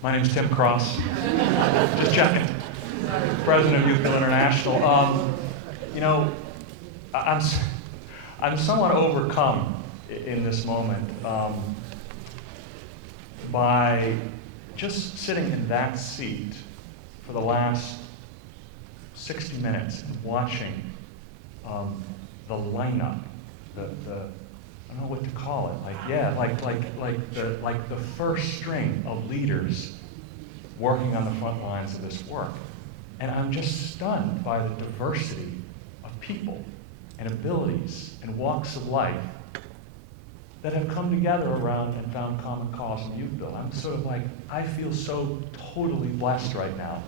My name's Tim Cross. Just checking. President of YouthBuild International. You know, I'm somewhat overcome in this moment by just sitting in that seat for the last 60 minutes and watching the lineup, I don't know what to call it, like the first string of leaders working on the front lines of this work. And I'm just stunned by the diversity of people and abilities and walks of life that have come together around and found common cause in YouthBuild. I'm sort of like, I feel so totally blessed right now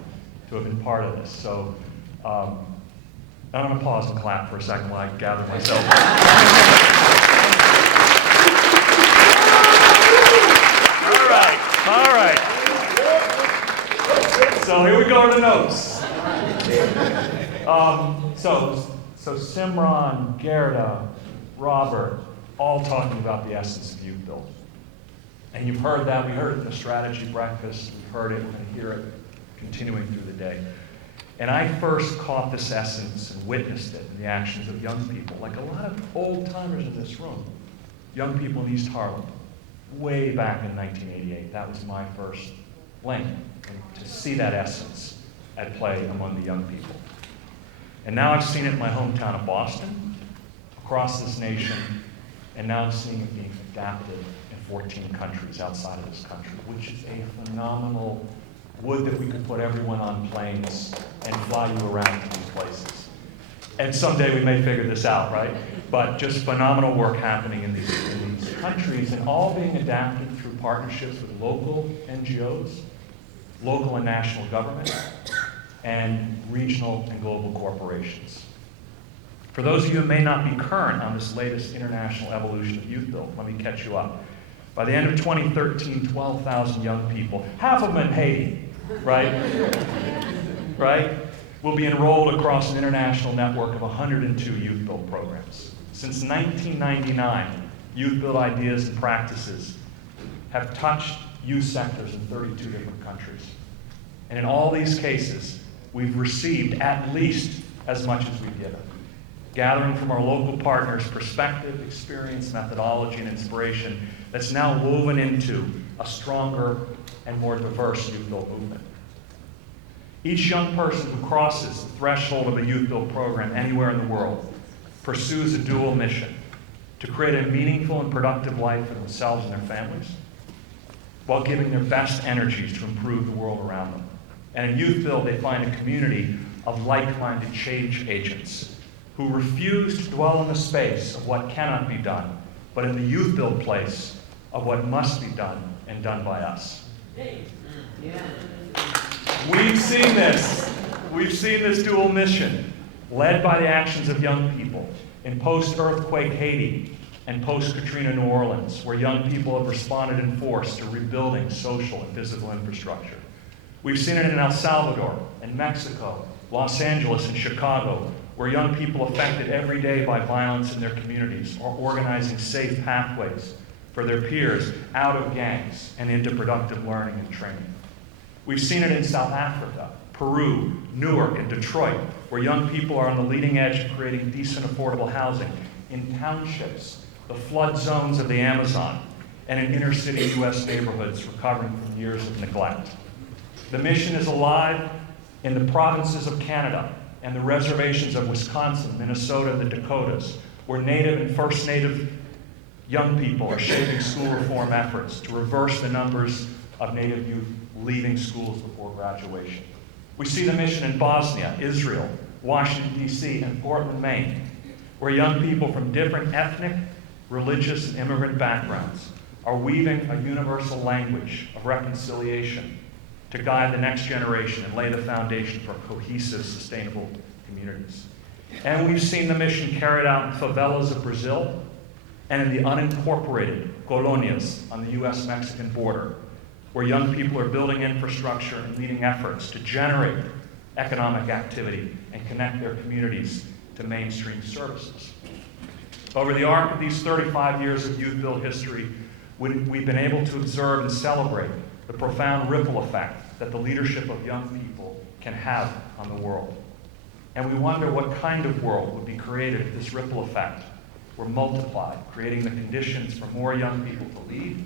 to have been part of this. So I'm going to pause and clap for a second while I gather myself. All right. So here we go to the notes. So Simran, Gerda, Robert, all talking about the essence of YouthBuild. And you've heard that. We heard it in the strategy breakfast. We've heard it. We're going to hear it continuing through the day. And I first caught this essence and witnessed it in the actions of young people, like a lot of old-timers in this room, young people in East Harlem, way back in 1988. That was my first link, to see that essence at play among the young people. And now I've seen it in my hometown of Boston, across this nation, and now I'm seeing it being adapted in 14 countries outside of this country, which is a phenomenal would that we could put everyone on planes and fly you around to these places. And someday we may figure this out, right? But just phenomenal work happening in these countries, and all being adapted through partnerships with local NGOs, local and national government, and regional and global corporations. For those of you who may not be current on this latest international evolution of YouthBuild, let me catch you up. By the end of 2013, 12,000 young people, half of them in Haiti, right? Right? Will be enrolled across an international network of 102 YouthBuild programs. Since 1999, YouthBuild ideas and practices have touched youth sectors in 32 different countries. And in all these cases, we've received at least as much as we've given, gathering from our local partners perspective, experience, methodology, and inspiration that's now woven into a stronger and more diverse YouthBuild movement. Each young person who crosses the threshold of a YouthBuild program anywhere in the world pursues a dual mission: to create a meaningful and productive life for themselves and their families, while giving their best energies to improve the world around them. And in YouthBuild, they find a community of like-minded change agents who refuse to dwell in the space of what cannot be done, but in the YouthBuild place of what must be done, and done by us. We've seen this. We've seen this dual mission, led by the actions of young people in post-earthquake Haiti and post-Katrina New Orleans, where young people have responded in force to rebuilding social and physical infrastructure. We've seen it in El Salvador, and Mexico, Los Angeles, and Chicago, where young people affected every day by violence in their communities are organizing safe pathways for their peers out of gangs and into productive learning and training. We've seen it in South Africa, Peru, Newark, and Detroit, where young people are on the leading edge of creating decent, affordable housing in townships, the flood zones of the Amazon, and in inner-city U.S. neighborhoods recovering from years of neglect. The mission is alive in the provinces of Canada and the reservations of Wisconsin, Minnesota, and the Dakotas, where Native and First Native young people are shaping school reform efforts to reverse the numbers of Native youth leaving schools before graduation. We see the mission in Bosnia, Israel, Washington, D.C., and Portland, Maine, where young people from different ethnic, religious, and immigrant backgrounds are weaving a universal language of reconciliation to guide the next generation and lay the foundation for cohesive, sustainable communities. And we've seen the mission carried out in favelas of Brazil and in the unincorporated colonias on the U.S.-Mexican border, where young people are building infrastructure and leading efforts to generate economic activity and connect their communities to mainstream services. Over the arc of these 35 years of YouthBuild history, we've been able to observe and celebrate the profound ripple effect that the leadership of young people can have on the world. And we wonder what kind of world would be created if this ripple effect were multiplied, creating the conditions for more young people to lead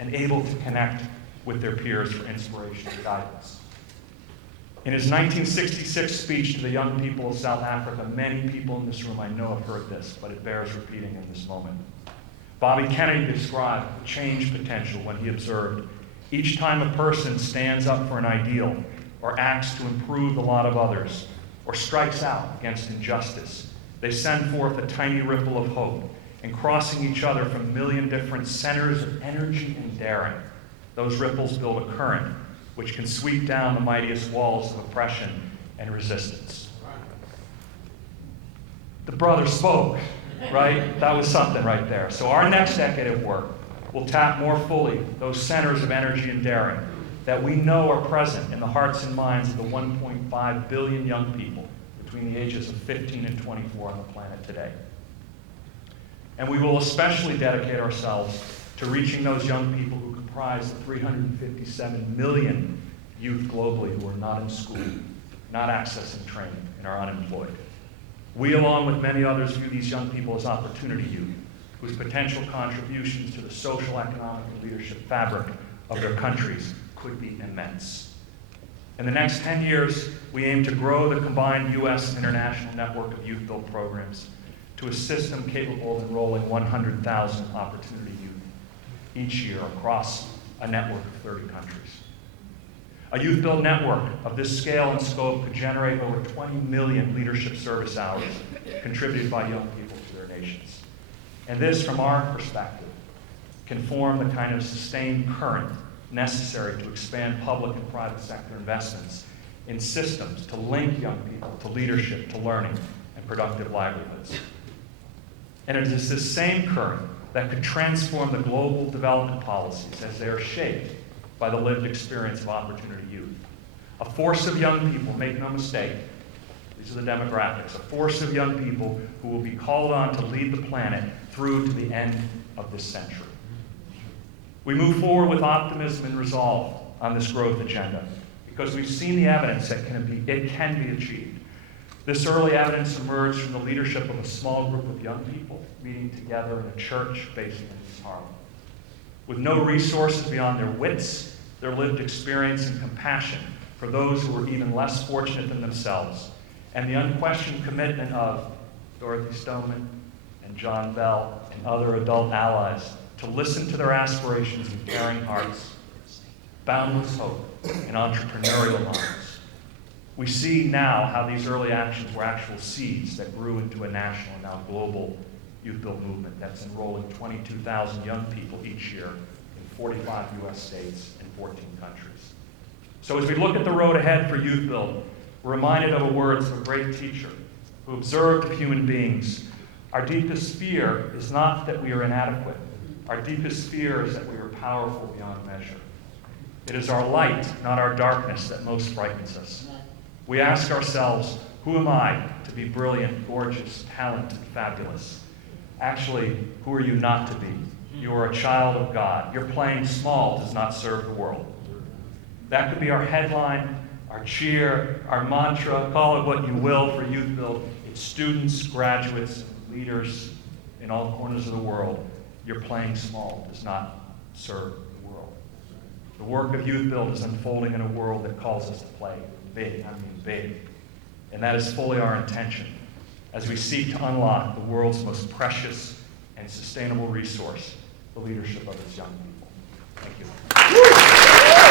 and able to connect with their peers for inspiration and guidance. In his 1966 speech to the young people of South Africa, many people in this room I know have heard this, but it bears repeating in this moment. Bobby Kennedy described the change potential when he observed, each time a person stands up for an ideal or acts to improve the lot of others or strikes out against injustice, they send forth a tiny ripple of hope, and crossing each other from a million different centers of energy and daring, those ripples build a current which can sweep down the mightiest walls of oppression and resistance. The brother spoke, right? That was something right there. So our next decade of work will tap more fully those centers of energy and daring that we know are present in the hearts and minds of the 1.5 billion young people between the ages of 15 and 24 on the planet today. And we will especially dedicate ourselves to reaching those young people who comprise the 357 million youth globally who are not in school, not accessing training, and are unemployed. We, along with many others, view these young people as opportunity youth, whose potential contributions to the social, economic, and leadership fabric of their countries could be immense. In the next 10 years, we aim to grow the combined U.S. and international network of YouthBuild programs to a system capable of enrolling 100,000 opportunity youth each year across a network of 30 countries. A YouthBuild network of this scale and scope could generate over 20 million leadership service hours contributed by young people to their nations. And this, from our perspective, can form the kind of sustained current necessary to expand public and private sector investments in systems to link young people to leadership, to learning, and productive livelihoods. And it is this same current that could transform the global development policies as they are shaped by the lived experience of opportunity youth. A force of young people, make no mistake, these are the demographics, a force of young people who will be called on to lead the planet through to the end of this century. We move forward with optimism and resolve on this growth agenda because we've seen the evidence that it can be achieved. This early evidence emerged from the leadership of a small group of young people meeting together in a church based in East Harlem. With no resources beyond their wits, their lived experience and compassion for those who were even less fortunate than themselves, and the unquestioned commitment of Dorothy Stoneman and John Bell and other adult allies to listen to their aspirations with caring hearts, boundless hope, and entrepreneurial minds. We see now how these early actions were actual seeds that grew into a national and now global YouthBuild movement that's enrolling 22,000 young people each year in 45 U.S. states and 14 countries. So as we look at the road ahead for YouthBuild, we're reminded of the words of a great teacher who observed human beings. Our deepest fear is not that we are inadequate. Our deepest fear is that we are powerful beyond measure. It is our light, not our darkness, that most frightens us. We ask ourselves, who am I to be brilliant, gorgeous, talented, fabulous? Actually, who are you not to be? You are a child of God. Your playing small does not serve the world. That could be our headline, our cheer, our mantra, call it what you will for YouthBuild. It's students, graduates, leaders in all corners of the world. Your playing small does not serve the world. The work of YouthBuild is unfolding in a world that calls us to play big, big. And that is fully our intention as we seek to unlock the world's most precious and sustainable resource, the leadership of its young people. Thank you.